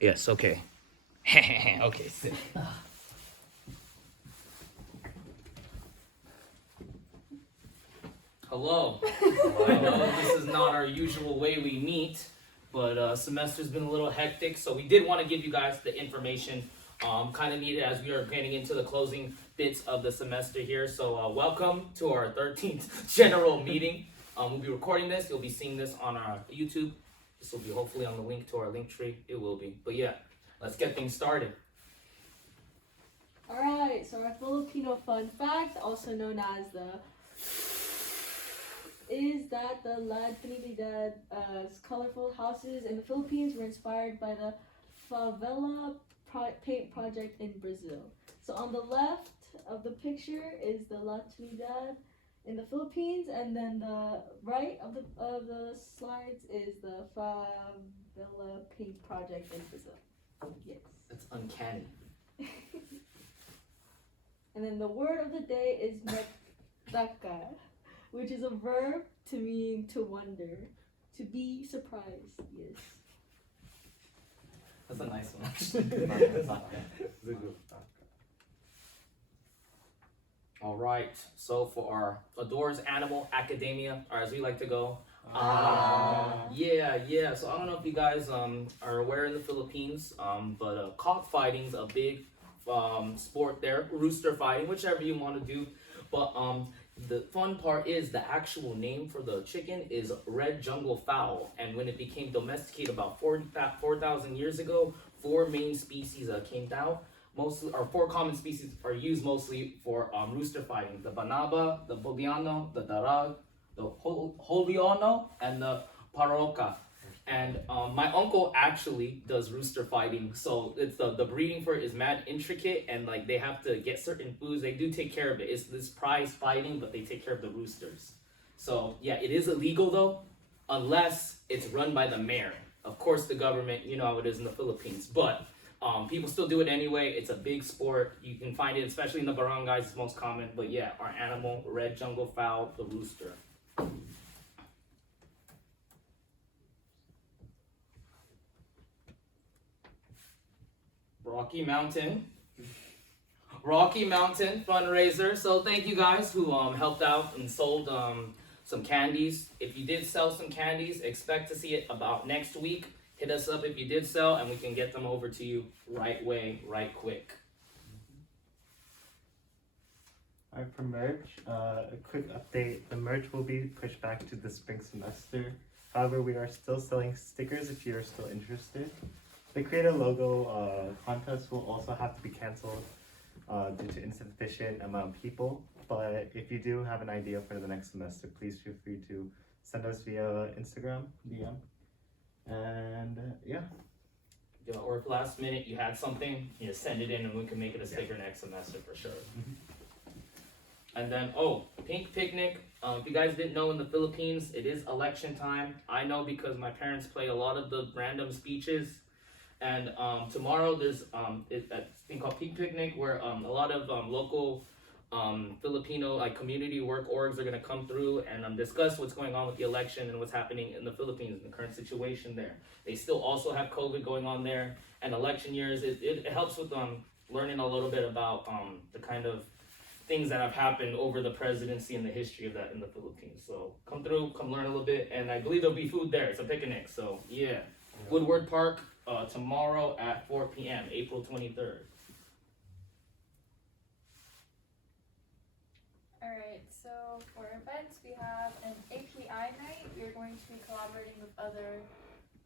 Yes, okay. Okay, sit. Hello. I know this is not our usual way we meet, but semester's been a little hectic, so we did want to give you guys the information kind of needed as we are getting into the closing bits of the semester here. So welcome to our 13th general meeting. We'll be recording this. You'll be seeing this on our YouTube. This will be hopefully on the link to our link tree. It will be. But yeah, let's get things started. Alright, so our Filipino fun fact, also known as is that the La Trinidad's colorful houses in the Philippines were inspired by the favela paint project in Brazil. So on the left of the picture is the La Trinidad in the Philippines, and then the right of the slides is the favela paint project in Brazil. Yes. That's uncanny. And then the word of the day is metaka, which is a verb to mean to wonder, to be surprised. Yes. That's a nice one, actually. All right. So for our Adores Animal Academia, or as we like to go, yeah. So I don't know if you guys are aware in the Philippines, but cockfighting's a big sport there. Rooster fighting, whichever you want to do. But the fun part is the actual name for the chicken is red jungle fowl, and when it became domesticated about 4,000 years ago, four main species came down. Mostly, or four common species are used mostly for rooster fighting: the banaba, the boliano, the darag, the holiano, and the paroca. And my uncle actually does rooster fighting, so it's the breeding for it is mad intricate, and like they have to get certain foods. They do take care of it. It's this prize fighting, but they take care of the roosters. So yeah, it is illegal though, unless it's run by the mayor. Of course, the government, you know how it is in the Philippines, but people still do it anyway. It's a big sport. You can find it, especially in the barangays. It's most common. But yeah, our animal, red jungle fowl, the rooster. Rocky Mountain fundraiser. So thank you guys who helped out and sold some candies. If you did sell some candies, expect to see it about next week. Hit us up if you did sell, and we can get them over to you right quick. Alright, for merch, a quick update. The merch will be pushed back to the spring semester. However, we are still selling stickers if you are still interested. The Create a Logo contest will also have to be canceled due to insufficient amount of people. But if you do have an idea for the next semester, please feel free to send us via Instagram, DM. And yeah. Or if last minute you had something, send it in and we can make it a sticker next semester for sure. And then, Pink Picnic. If you guys didn't know, in the Philippines, it is election time. I know because my parents play a lot of the random speeches. And tomorrow there's a thing called Pink Picnic where a lot of local Filipino community work orgs are going to come through and discuss what's going on with the election and what's happening in the Philippines, the current situation there. They still also have COVID going on there, and election years, it helps with learning a little bit about the kind of things that have happened over the presidency and the history of that in the Philippines. So come through, come learn a little bit, and I believe there'll be food there. It's a picnic, so yeah. Woodward Park tomorrow at 4 p.m., April 23rd. Alright, so for events, we have an API night. We're going to be collaborating with other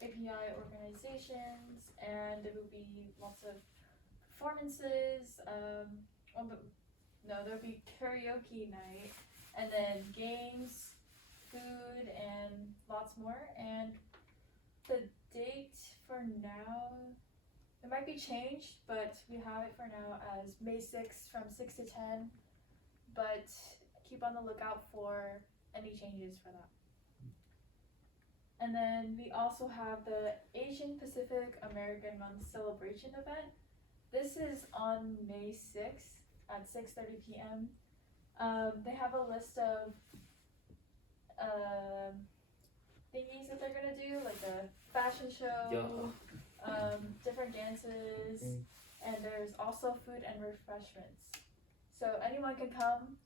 API organizations, and there will be lots of performances. There'll be karaoke night, and then games, food, and lots more. And the date for now, it might be changed, but we have it for now as May 6th from 6 to 10. But keep on the lookout for any changes for that. And then we also have the Asian Pacific American Month celebration event. This is on May 6th at 6:30 p.m. They have a list of thingies that they're gonna do, like a fashion show, different dances, and there's also food and refreshments. So anyone can come.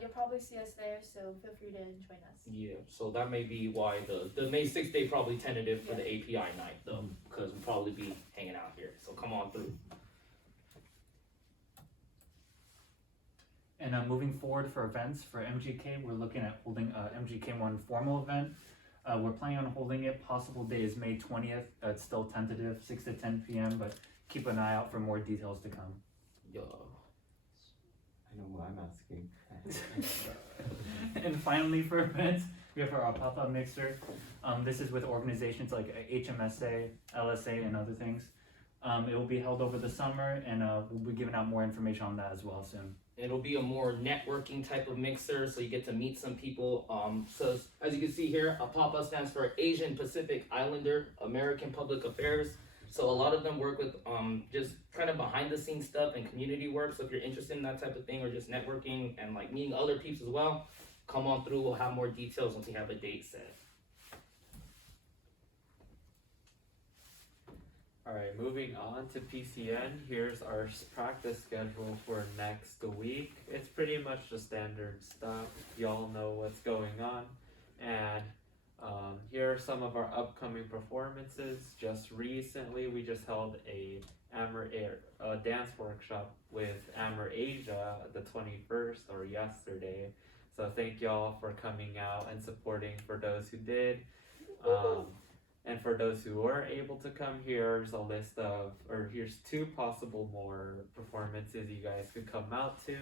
You'll probably see us there, so feel free to join us. Yeah, so that may be why the May 6th day probably tentative for the API night though, because we'll probably be hanging out here. So come on through. And moving forward for events for MGK, we're looking at holding a MGK1 formal event. We're planning on holding it. Possible day is May 20th. It's still tentative, 6 to 10 p.m., but keep an eye out for more details to come. Yeah. I know what I'm asking. And finally, for events, we have our pop-up mixer. This is with organizations like HMSA, LSA, and other things. It will be held over the summer, and we'll be giving out more information on that as well soon. It'll be a more networking type of mixer, so you get to meet some people. So as you can see here, APAPA stands for Asian Pacific Islander American Public Affairs. So a lot of them work with just kind of behind the scenes stuff and community work. So if you're interested in that type of thing or just networking and like meeting other peeps as well, come on through. We'll have more details once we have a date set. Alright, moving on to PCN. Here's our practice schedule for next week. It's pretty much the standard stuff. Y'all know what's going on. And here are some of our upcoming performances. Just recently, we just held a dance workshop with Amber Asia the 21st, or yesterday. So thank y'all for coming out and supporting for those who did. And for those who weren't able to come, here's here's 2 possible more performances you guys could come out to.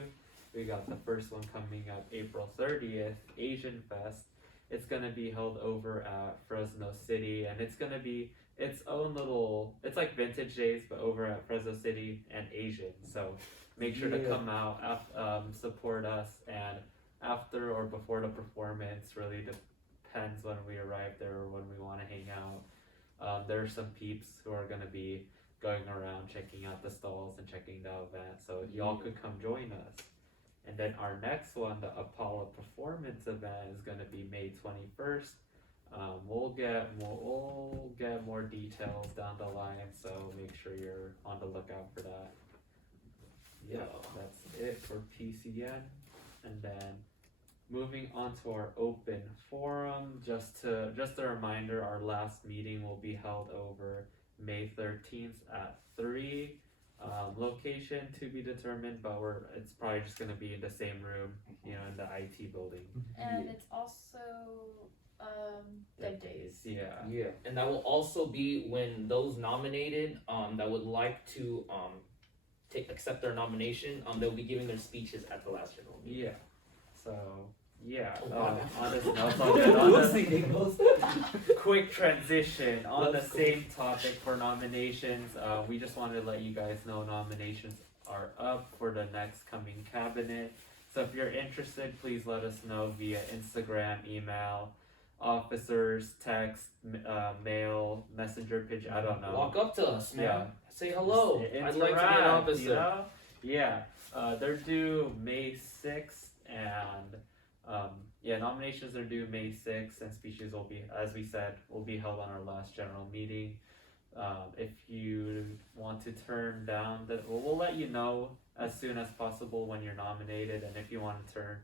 We got the first one coming up April 30th, Asian Fest. It's gonna be held over at Fresno City, and it's gonna be its own little, it's like Vintage Days, but over at Fresno City and Asian. So make sure to come out, support us, and after or before the performance, really depends when we arrive there or when we want to hang out. There are some peeps who are going to be going around checking out the stalls and checking the event, so y'all could come join us. And then our next one, the Apollo Performance event, is going to be May 21st. We'll get more details down the line, so make sure you're on the lookout for that. Yeah, that's it for PCN. And then moving on to our open forum, just a reminder, our last meeting will be held over May 13th at 3. Location to be determined, but it's probably just going to be in the same room, in the IT building. And it's also Dead Days. Yeah. And that will also be when those nominated that would like to accept their nomination, they'll be giving their speeches at the last general meeting. Yeah. So Oh, on this note, quick transition on the same topic for nominations. We just wanted to let you guys know nominations are up for the next coming cabinet. So if you're interested, please let us know via Instagram, email, officers, text, mail, messenger, pigeon. I don't know. Walk up to us, man. Yeah. Say hello. I'd like to be an officer. Yeah. They're due May 6th, and nominations are due May 6th, and speeches will be, as we said, will be held on our last general meeting. If you want to turn down we'll let you know as soon as possible when you're nominated, and if you want to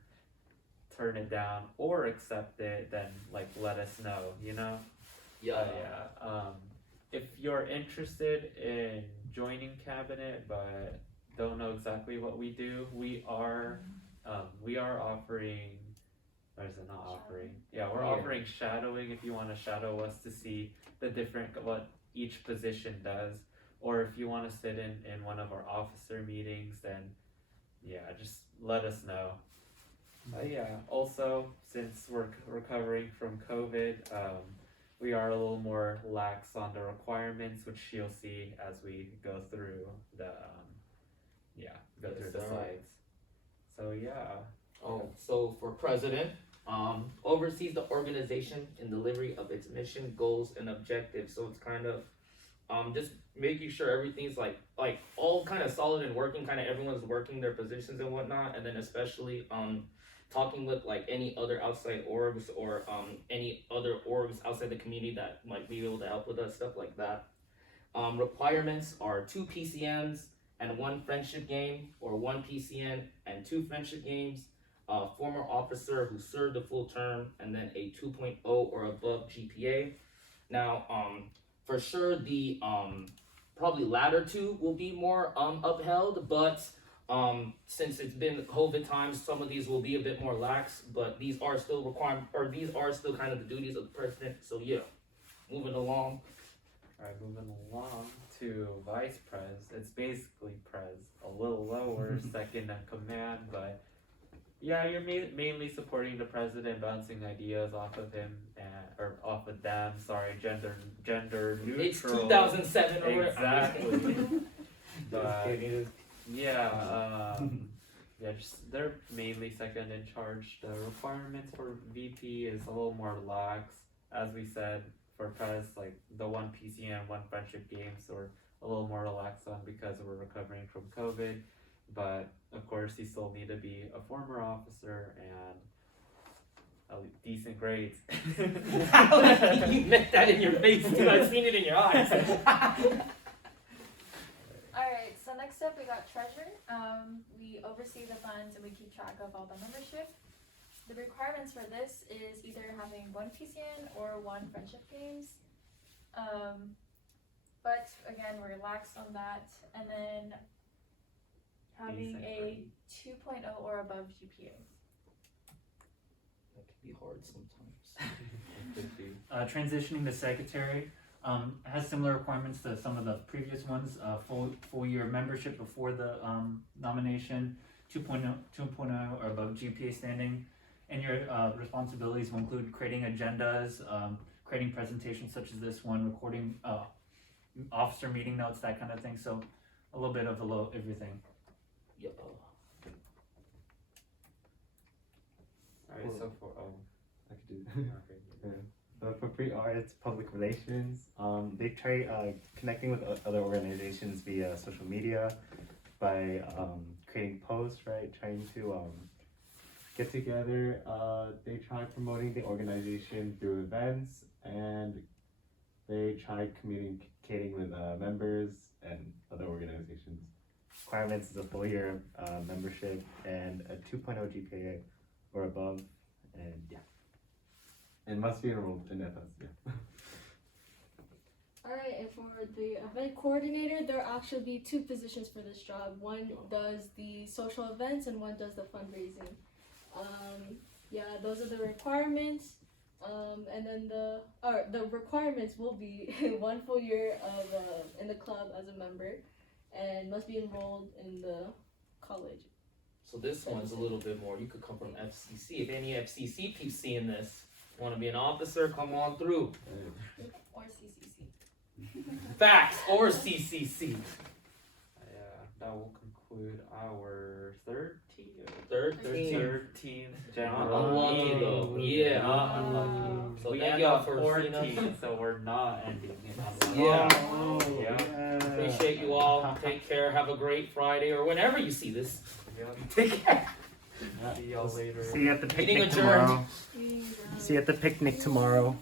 turn it down or accept it, then let us know, Yeah. If you're interested in joining cabinet but don't know exactly what we do, we are offering, or is it not offering? Yeah, we're offering shadowing if you want to shadow us to see what each position does, or if you want to sit in one of our officer meetings, then just let us know. Also, since we're recovering from COVID, we are a little more lax on the requirements, which you'll see as we go through the slides. So So for president, oversees the organization and delivery of its mission, goals, and objectives. So it's kind of just making sure everything's like all kind of solid and working, kind of everyone's working their positions and whatnot, and then especially talking with any other outside orgs or any other orgs outside the community that might be able to help with us, stuff like that. Requirements are 2 PCNs and 1 friendship game, or 1 PCN and 2 friendship games. Former officer who served a full term, and then a 2.0 or above GPA. Now, for sure, the probably latter two will be more upheld, but since it's been COVID times, some of these will be a bit more lax. But these are still these are still kind of the duties of the president. So yeah, moving along. Alright, moving along to vice pres. It's basically pres, a little lower, second in command, but yeah, you're mainly supporting the president, bouncing ideas off of him or off of them. Sorry, gender neutral. It's 2007 or exactly. But yeah, they're mainly second in charge. The requirements for VP is a little more lax, as we said. For pres, like the 1 PCN, 1 friendship games, or a little more relaxed on because we're recovering from COVID. But of course, you still need to be a former officer and decent grades. You meant that in your face too. I've seen it in your eyes. Alright, so next up we got treasurer. We oversee the funds and we keep track of all the membership. The requirements for this is either having 1 PCN or 1 friendship games. But again, we're relaxed on that. And then having Decent a 2.0 or above GPA. That can be hard sometimes. Could be. Transitioning to secretary has similar requirements to some of the previous ones. Full year membership before the nomination, 2.0 or above GPA standing, and your responsibilities will include creating agendas, creating presentations such as this one, recording officer meeting notes, that kind of thing. So a little bit of everything. Yeah. Alright, so for I could do that. okay. For pre-R, it's public relations. They try connecting with other organizations via social media by creating posts, right? Trying to get together. They try promoting the organization through events, and they try communicating with members and other organizations. Requirements is a full year membership and a 2.0 GPA or above, and yeah. And must be enrolled in FS, yeah. Alright, and for the event coordinator, there will actually be 2 positions for this job. One does the social events and one does the fundraising. Yeah, those are the requirements. And then the requirements will be 1 full year of in the club as a member, and must be enrolled in the college. So this one's a little bit more. You could come from FCC. If any FCC keeps seeing this, want to be an officer, come on through. Or CCC. Facts or CCC. Yeah, that will conclude our 13th 13. general Unlucky meeting. though. Yeah. Not unlucky. So we thank end y'all up for 14, so we're not ending it unlucky. Yeah. Oh, Yeah. Appreciate you all. Take care. Have a great Friday or whenever you see this. Yep. Take care. See y'all later. See you at the Meeting picnic adjourned. tomorrow. See you at the picnic tomorrow.